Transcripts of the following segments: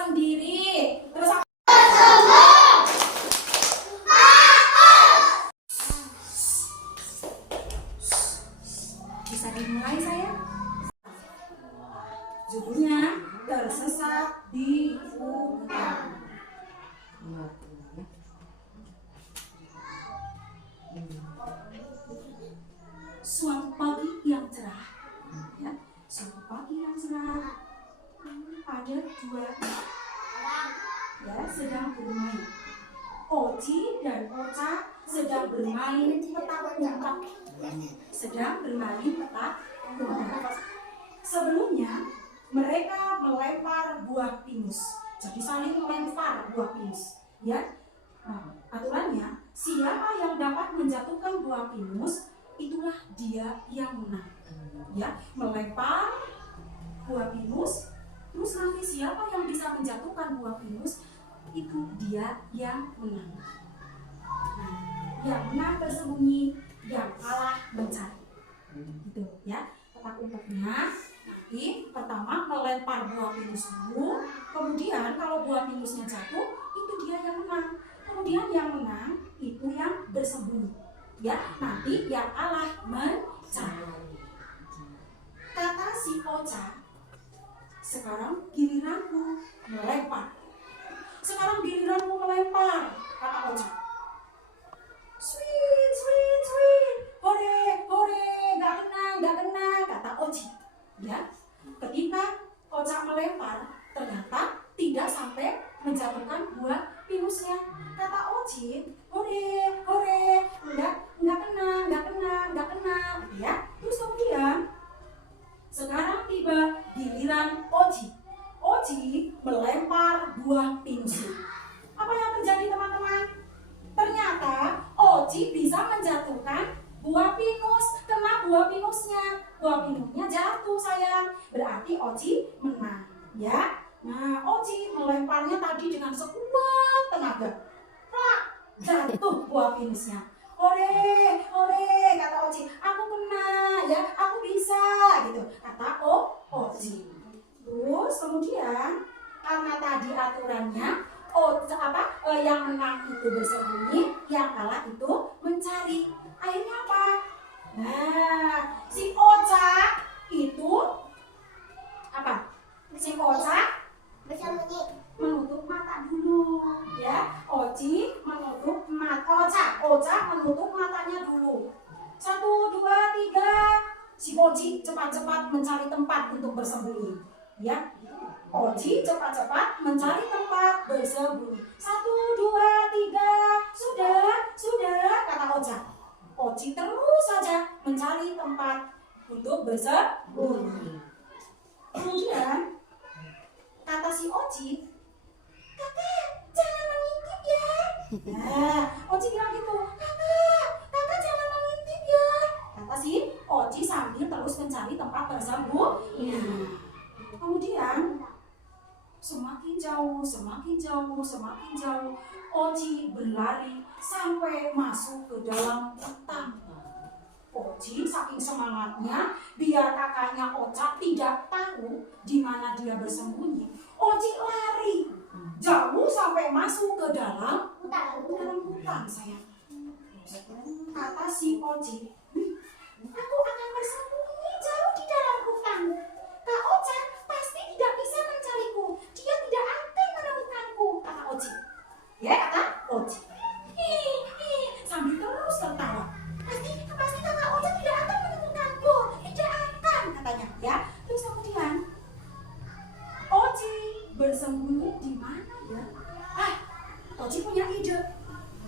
sendiri. Terus bisa dimulai saya? Judulnya tersesat di hutan. Suatu pagi yang cerah, ya, suatu pagi yang cerah, ada dua ya sedang bermain. Oci dan Oca sedang bermain petak umpet. Sebelumnya mereka melempar buah pinus. Jadi saling melempar buah pinus, ya. Nah, aturannya siapa yang dapat menjatuhkan buah pinus itulah dia yang menang. Ya, melempar buah pinus, terus nanti siapa yang bisa menjatuhkan buah pinus itu dia yang menang. Nah, yang menang bersembunyi, yang kalah mencari. Gitu ya. Petak umpetnya nanti pertama melempar buah pinus dulu, kemudian kalau buah pinusnya jatuh itu dia yang menang. Kemudian yang menang itu yang bersembunyi. Ya, nanti yang kalah mencari. Kata si Oca, sekarang giliranmu melempar. Sekarang giliranmu melempar, kata Oca. Sweet, sweet, sweet, hore, hore, gak kena, kata Oci. Ya, ketika Oca melempar, ternyata tidak sampai menjatuhkan buah pinusnya. Kata Oci, hore, hore, nggak kena, ya. Terus kemudian sekarang tiba giliran Oci. Oci melempar buah pinusnya. Apa yang terjadi, teman-teman? Ternyata Oci bisa menjatuhkan buah pinus, kena buah pinusnya. Buah pinusnya jatuh, sayang. Berarti Oci menang, ya. Nah, Oci melemparnya tadi dengan sekuat tenaga. Plak, jatuh buah pinusnya. Hore, hore, kata Oci. Aku kena, ya, aku bisa, gitu. Kata Oci. Terus kemudian karena tadi aturannya yang menang itu bersembunyi, yang kalah itu mencari. Akhirnya apa? Nah, si Oca itu apa? Si Oca bersembunyi, menutup mata dulu, ya. Oci menutup mata. Oca menutup matanya dulu. 1, 2, 3. Si Oci cepat-cepat mencari tempat untuk bersembunyi, ya. Oci cepat-cepat mencari tempat bersembunyi. 1, 2, 3. Sudah, kata Oca. Oci terus saja mencari tempat untuk bersembunyi. Kemudian kata si Oci, kakak jangan mengintip ya. Nah, Oci bilang gitu, kakak jangan mengintip ya. Kata si Oci sambil terus mencari tempat bersembunyi. Kemudian semakin jauh, Oci berlari sampai masuk ke dalam hutan. Oci saking semangatnya, biar kakaknya Oca tidak tahu di mana dia bersembunyi. Oci lari jauh sampai masuk ke dalam hutan, sayang. Kata si Oci, aku akan bersembunyi jauh di dalam hutan. Kak Oca pasti tidak bisa mencariku. Dia tidak akan menemukanku, kata Oci. Ya, kata Oci. Sambil terus tertawa. Pasti kakak Oca tidak akan menemukanku. Tidak akan, katanya. Ya, terus kemudian Oci bersembunyi di mana ya? Oci punya ide.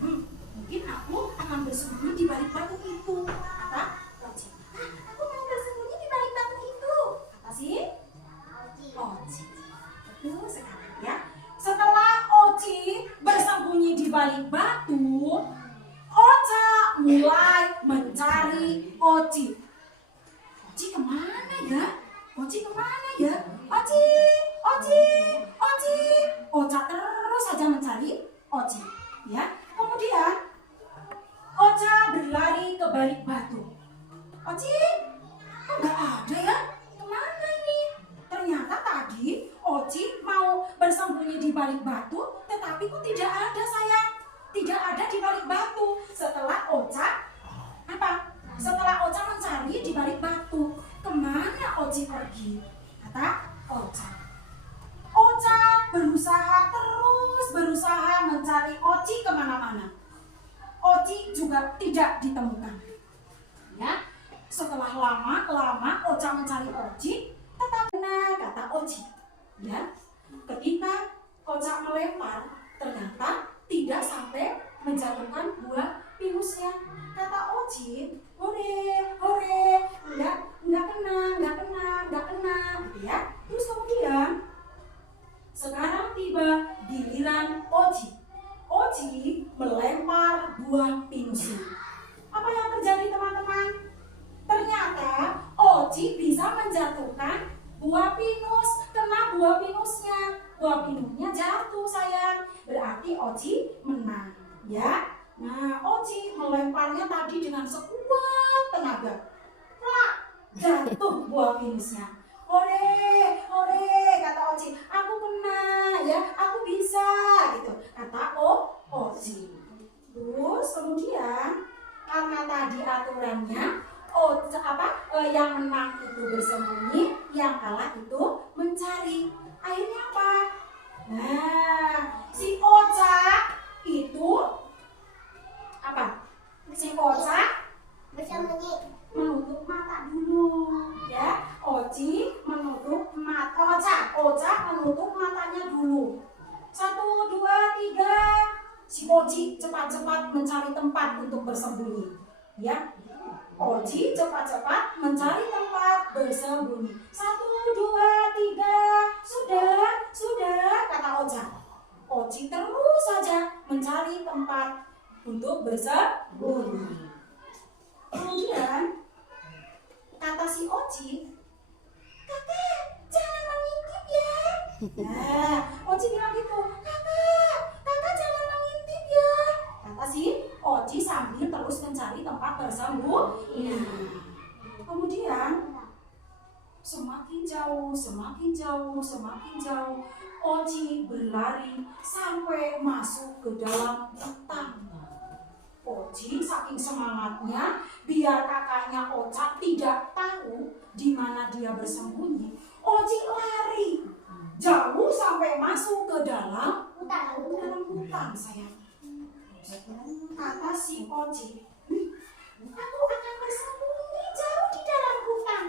Mungkin aku akan bersembunyi di balik batu itu, kata Oci. Aku mau bersembunyi di balik batu itu, kata si Oci. Betul sekali, ya. Setelah Oci bersembunyi di balik batu, Oca mulai mencari Oci. Oci kemana ya? Oci. Oca terus saja mencari Oci, ya. Kemudian Oca berlari ke balik batu. Oci, kok nggak ada ya? Kemana ini? Ternyata tadi Oci mau bersembunyi bersembunyi di balik batu, tetapi kok tidak ada sayang. Tidak ada di balik batu. Setelah Ocha apa? Setelah Ocha mencari di balik batu, kemana Oci pergi? Kata Ocha. Ocha terus berusaha mencari Oci kemana-mana. Oci juga tidak ditemukan. Ya, setelah lama Ocha mencari Oci, tetapi kata Oci. Ya, ketika Ocha melempar, ternyata tidak sampai menjatuhkan buah pinusnya. Kata Oci, hore, enggak kena, gitu ya. Terus kemudian sekarang tiba giliran Oci. Oci melempar buah pinusnya. Apa yang terjadi teman-teman? Ternyata Oci bisa menjatuhkan buah pinus, kena buah pinusnya. Buah pinusnya jatuh sayang. Berarti Oci menang, ya. Nah, Oci melemparnya tadi dengan sekuat tenaga. Plak, jatuh buah pinusnya. Hore, kata Oci. Aku kena, ya, aku bisa, gitu. Kata Oci. Terus kemudian karena tadi aturannya yang menang itu bersembunyi, yang kalah itu mencari. Akhirnya apa? Nah, si Ocha itu apa? Si Ocha bersembunyi, menutup mata dulu, ya. Oci menutup mata. Ocha menutup matanya dulu. 1, 2, 3. Si Oci cepat-cepat mencari tempat untuk bersembunyi, ya. Oci cepat-cepat mencari tempat bersembunyi. 1, 2, 3. Sudah, kata Ocha. Oci terus saja mencari tempat untuk bersembunyi. Kemudian kata si Oci, kakak jangan mengintip ya. Nah, Oci bilang gitu, kakak jangan mengintip ya. Kata si Oci sambil terus mencari tempat bersembunyi. Kemudian semakin jauh, Oci berlari sampai masuk ke dalam hutan. Oci saking semangatnya, biar kakaknya Ocha tidak tahu di mana dia bersembunyi, Oci lari jauh sampai masuk ke dalam hutan sayang. Kata si Oci, aku akan bersembunyi jauh di dalam hutan.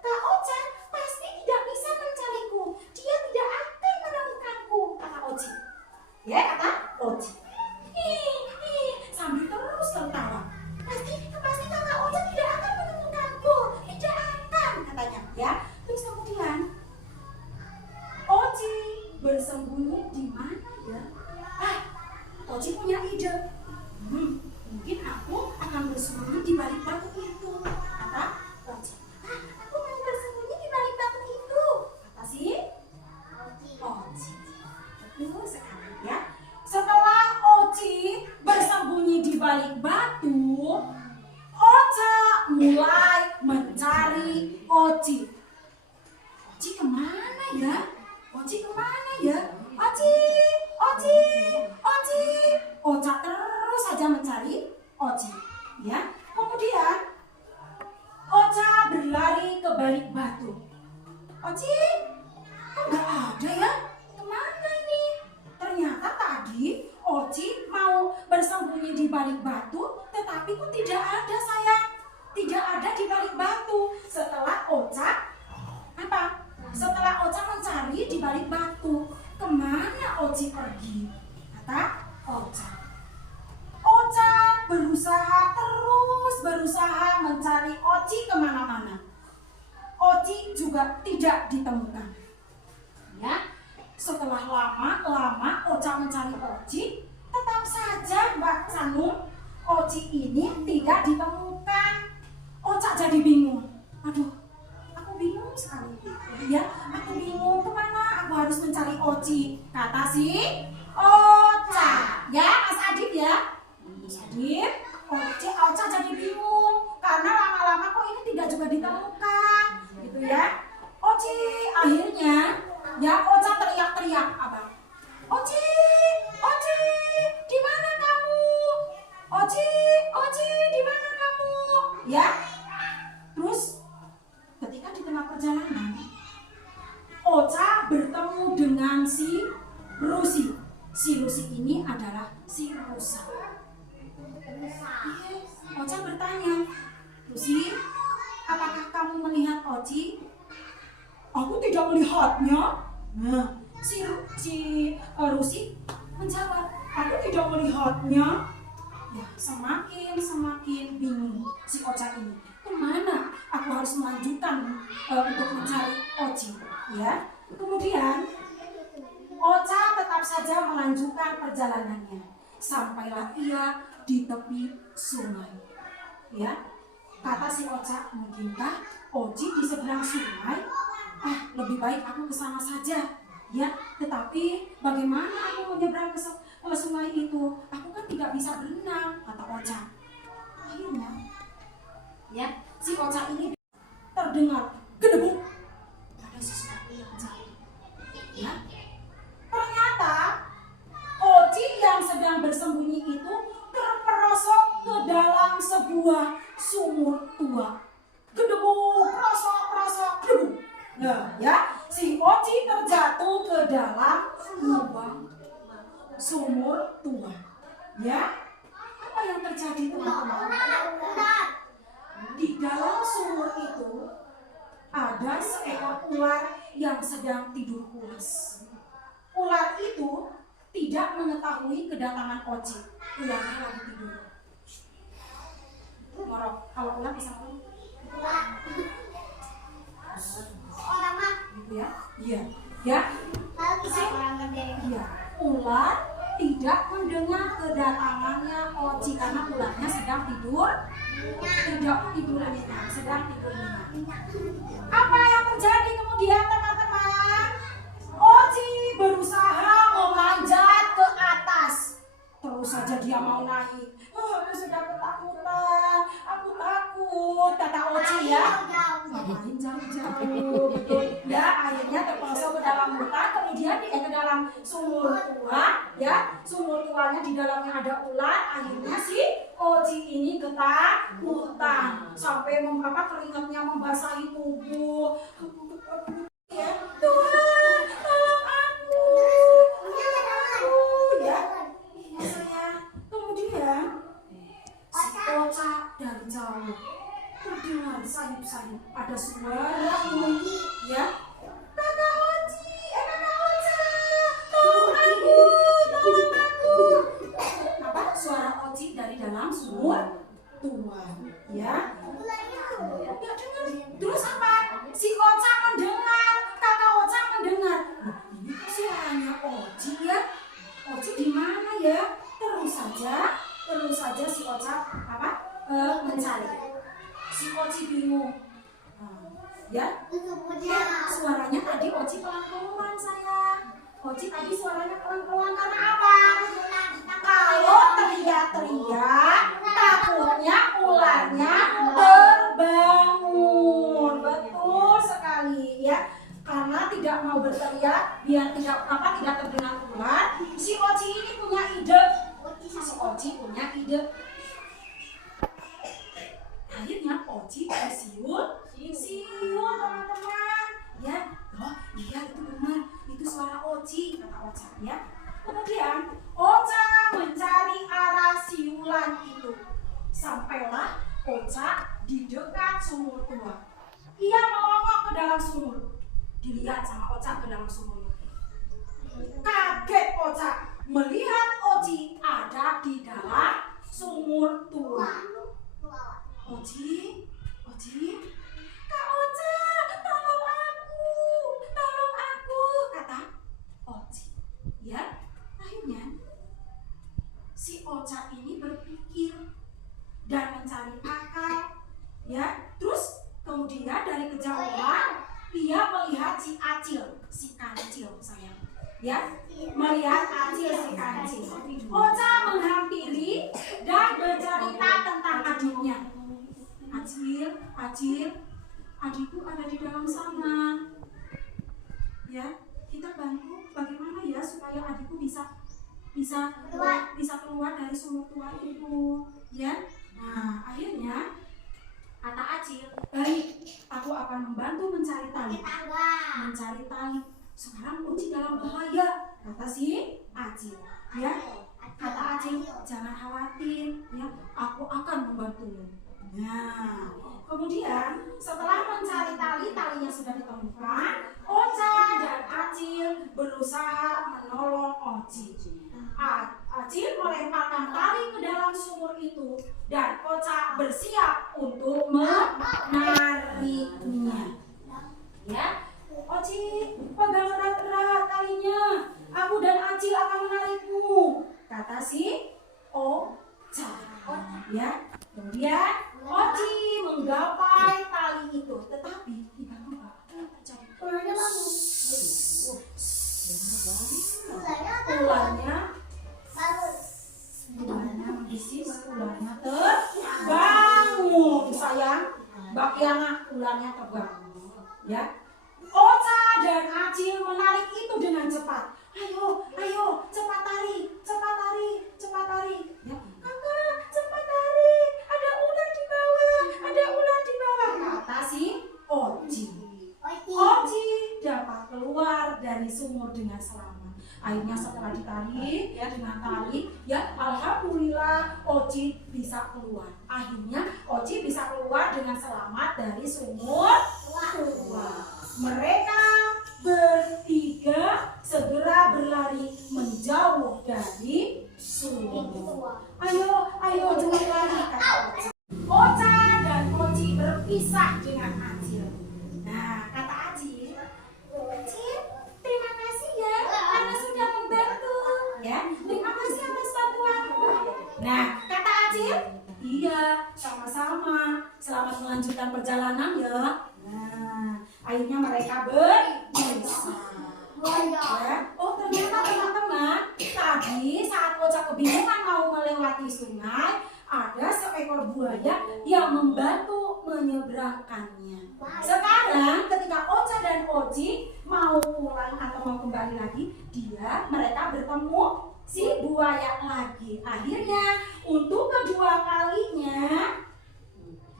Kak Ocha pasti tidak bisa mencariku. Dia tidak akan menemukanku, kata Oci. Ya, kata Oci. Sambil terus tertawa. Pasti kakak Ocha tidak akan menemukanku. Tidak akan, katanya. Ya, terus kemudian Oci bersembunyi di mana ya? Oci punya ide. Mungkin aku akan bersembunyi di balik batu itu, kata Oci. Aku mau bersembunyi di balik batu itu, kata si Oci. Betul sekali ya. Setelah Oci bersembunyi di balik batu, Ocha mulai mencari Oci. Oci kemana ya? Ocha terus saja mencari Oci, ya. Kemudian Ocha berlari ke balik batu. Oci, kok nggak ada ya? Kemana ini? Ternyata tadi Oci mau bersembunyi di balik batu, tetapi kok tidak ada sayang. Tidak ada di balik batu. Setelah Ocha mencari di balik batu, kemana Oci pergi? Kata Ocha. Ocha terus berusaha mencari Oci kemana-mana. Oci juga tidak ditemukan. Ya, setelah lama Ocha mencari Oci, tetap saja Mbak Sanung, Oci ini tidak ditemukan. Ocha jadi bingung. Aduh, aku bingung sekali. Ya, aku bingung kemana aku harus mencari Oci, kata si Ocha. Ya, Mas Adit ya. Mas Adit, Ocha jadi bingung karena lama-lama kok ini tidak juga ditemukan, gitu ya. Oci akhirnya ya Ocha teriak-teriak apa? Oci, Oci, di mana kamu? Oci, Oci, di mana kamu? Ya. Terus ketika di tengah perjalanan, Ocha bertemu dengan si Rusi. Si Rusi ini adalah si rusa. Ocha bertanya, Rusi, apakah kamu melihat Oci? Aku tidak melihatnya. Nah, si Rusi menjawab, aku tidak melihatnya. Ya, semakin bingung si Ocha ini. Kemana aku harus melanjutkan untuk mencari Oci? Ya, kemudian Ocha tetap saja melanjutkan perjalanannya. Sampailah ia di tepi sungai. Ya, kata si Ocha, mungkinkah Oci di seberang sungai? Lebih baik aku ke sana saja. Ya, tetapi bagaimana aku menyeberang ke sungai itu? Aku kan tidak bisa berenang, kata Ocha. Akhirnya, ya, si Ocha ini terdengar gedebuk. Ada sesuatu yang jatuh. Ya, ternyata Oci yang sedang bersembunyi itu terperosok ke dalam sebuah sumur tua. Gedebuk, prosok, gedebuk. Nah, ya, si Oci terjatuh ke dalam lubang sumur tua. Ya, apa yang terjadi teman-teman? Di dalam sumur itu ada seekor ular yang sedang tidur pulas. Ular itu tidak mengetahui kedatangan Oci. Ularnya lagi tidur. Morok, kalau ular bisa ngomong. Orang mah gitu ya? Iya. Ya. Iya. Ular tidak mendengar kedatangannya Oci karena ularnya sedang tidur. Tidak tidur nyenyak, sedang tidur nyenyak. Apa yang terjadi kemudian teman-teman? Oci berusaha memanjat ke atas. Terus saja dia mau naik. Aku sudah ketakutan. Aku takut, kata Oci ya. Ngapain jauh-jauh? Ya, akhirnya terperosok ke dalam hutan, kemudian ke dalam sumur tua. Ya, sumur tuanya di dalamnya ada ular. Akhirnya si Oci ini ketakutan sampai keringatnya membasahi tubuh. Ya, Tuhan, tolong aku. Ya, saya kemudian si Ocha dari jauh terdengar sayup-sayup ada suara bunyi, ya. Kakak Oci, Kakak Ocha, tolong aku. Apa? Suara Oci dari dalam sumur tua, ya. Nggak dengar. Terus apa? Si Ocha mendengar, Kakak Ocha mendengar. Ini suaranya Oci ya. Oci di mana ya? Terus saja si Ocha mencari. Si Oci bingung. Ya, suaranya tadi Oci pelan-pelan sayang. Oci tadi suaranya pelan-pelan karena apa? Kalau teriak-teriak, takutnya ularnya terbangun. Betul sekali ya. Karena tidak mau berteriak, biar tidak terdengar ular. Si Oci ini punya ide. Akhirnya Oci siul teman-teman. Ya, oh iya itu benar, itu suara Oci, kata Ocha ya. Kemudian Ocha mencari arah siulan itu. Sampailah Ocha di dekat sumur tua. Ia melongok ke dalam sumur. Dilihat sama Ocha ke dalam sumur. Kaget Ocha melihat Oci ada di dalam sumur tua. Oci, Kak Ocha, tolong aku, kata Oci. Ya, akhirnya si Ocha ini berpikir dan mencari akal. Ya, terus kemudian dari kejauhan ia melihat si Acil, si kancil sayang. Ya, melihat Acil si kancil. Ocha menghampiri dan bercerita tentang adiknya. Acil, adikku ada di dalam sana. Ya, kita bantu bagaimana ya supaya adikku bisa keluar dari sumur tua itu, ya. Nah, akhirnya kata Acil, baik, aku akan membantu mencari tali. Sekarang Oci dalam bahaya, kata si Acil, ya. Kata Acil, jangan khawatir, ya, aku akan membantumu. Nah, kemudian setelah mencari talinya sudah ditemukan, Oca dan Acil berusaha menolong Oci. Acil melemparkan tali ke dalam sumur itu dan Oca bersiap untuk menariknya. Ya, Oci, pegang erat-erat talinya. Aku dan Acil akan menarikmu, kata si Oca. Ya, kemudian Oci menggapai tali itu, tetapi tiba-tiba terjadi ularnya membisis, ularnya terbangun, sayang. Bagian ularnya terbangun, ya. Oca dan Acil menarik itu dengan cepat. Ayo, cepat tarik. Ya, kakak, cepat tarik. Ada ular di bawah. Kata si Oci. Oci dapat keluar dari sumur dengan selamat. Akhirnya setelah ditarik, ya, dengan tali, ya, alhamdulillah Oci bisa keluar. Akhirnya Oci bisa keluar dengan selamat dari sumur tua. Mereka bertiga segera berlari menjauh dari sumur. Ayo jangan lari, kata Oca. Oca dan Oci berpisah dengan Acil. Nah, kata Acil, Acil, terima kasih ya karena sudah membantu. Ya, terima kasih atas bantuanmu. Nah, kata Acil, iya, sama-sama. Selamat melanjutkan perjalanan ya. Nah, akhirnya mereka berpisah. Ya. Oh, ternyata teman-teman, tadi saat Oca kebingungan mau melewati sungai, ada seekor buaya yang membantu menyeberangkannya. Sekarang ketika Oca dan Oci mau pulang atau mau kembali lagi, mereka bertemu si buaya lagi. Akhirnya untuk kedua kalinya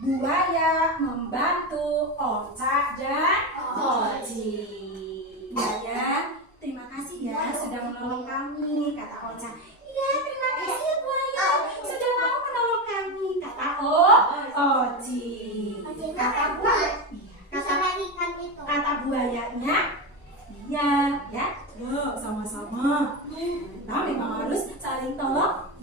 buaya membantu Oca dan Oci. Ya, terima kasih ya sudah menolong kami, kata Oca. Iya, terima kasih ya buaya sudah mau menolong kami, kata Oci. Kata buayanya, iya, ya, yuk sama-sama. Kita memang harus saling tolong